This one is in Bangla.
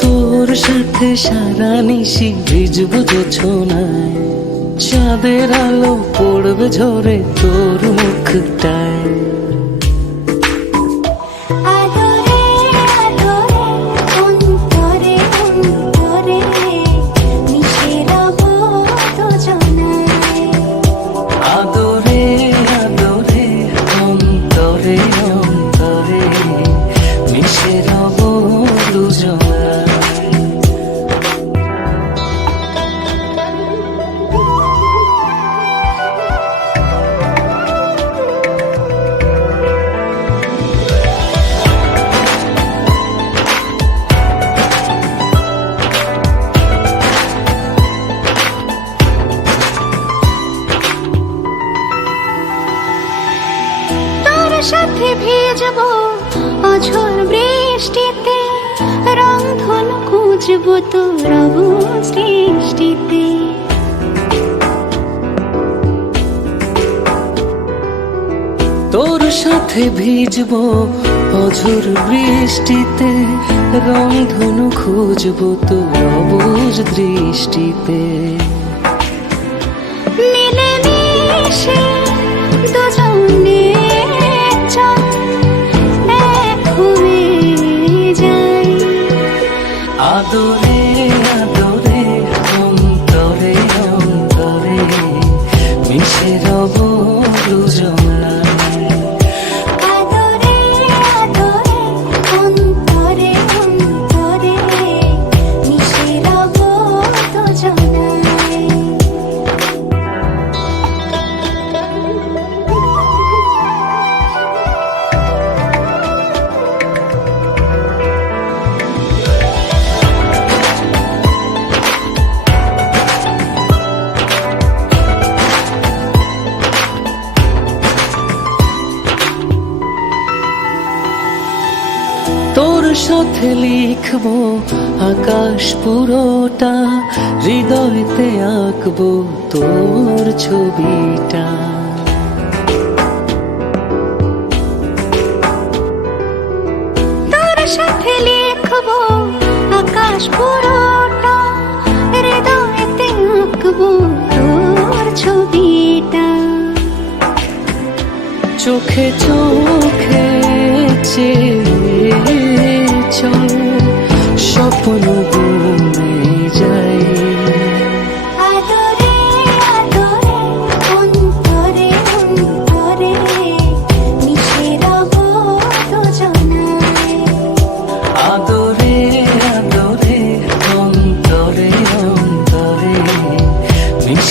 তোর সাথে সারা নিশি ভিজব জোছনায় চাঁদের আলো পড়বে ঝরে তোর মুখটায়। সাথে ভিজবো। অঝোর বৃষ্টিতে খুঁজবো তোর সৃষ্টিতে তোর সাথে ভিজব অঝোর বৃষ্টিতে রং ধনু খুঁজবো তোর অবুজ দৃষ্টিতে। আদরে আদরে অন্তরে অন্তরে মিশে রব তোর সাথে লিখব আকাশ পুরোটা হৃদয়তে আঁকবো তোর ছবিটা। তোর সাথে লিখব আকাশ পুরোটা হৃদয়তে আঁকবো তোর ছবিটা। চোখে চোখে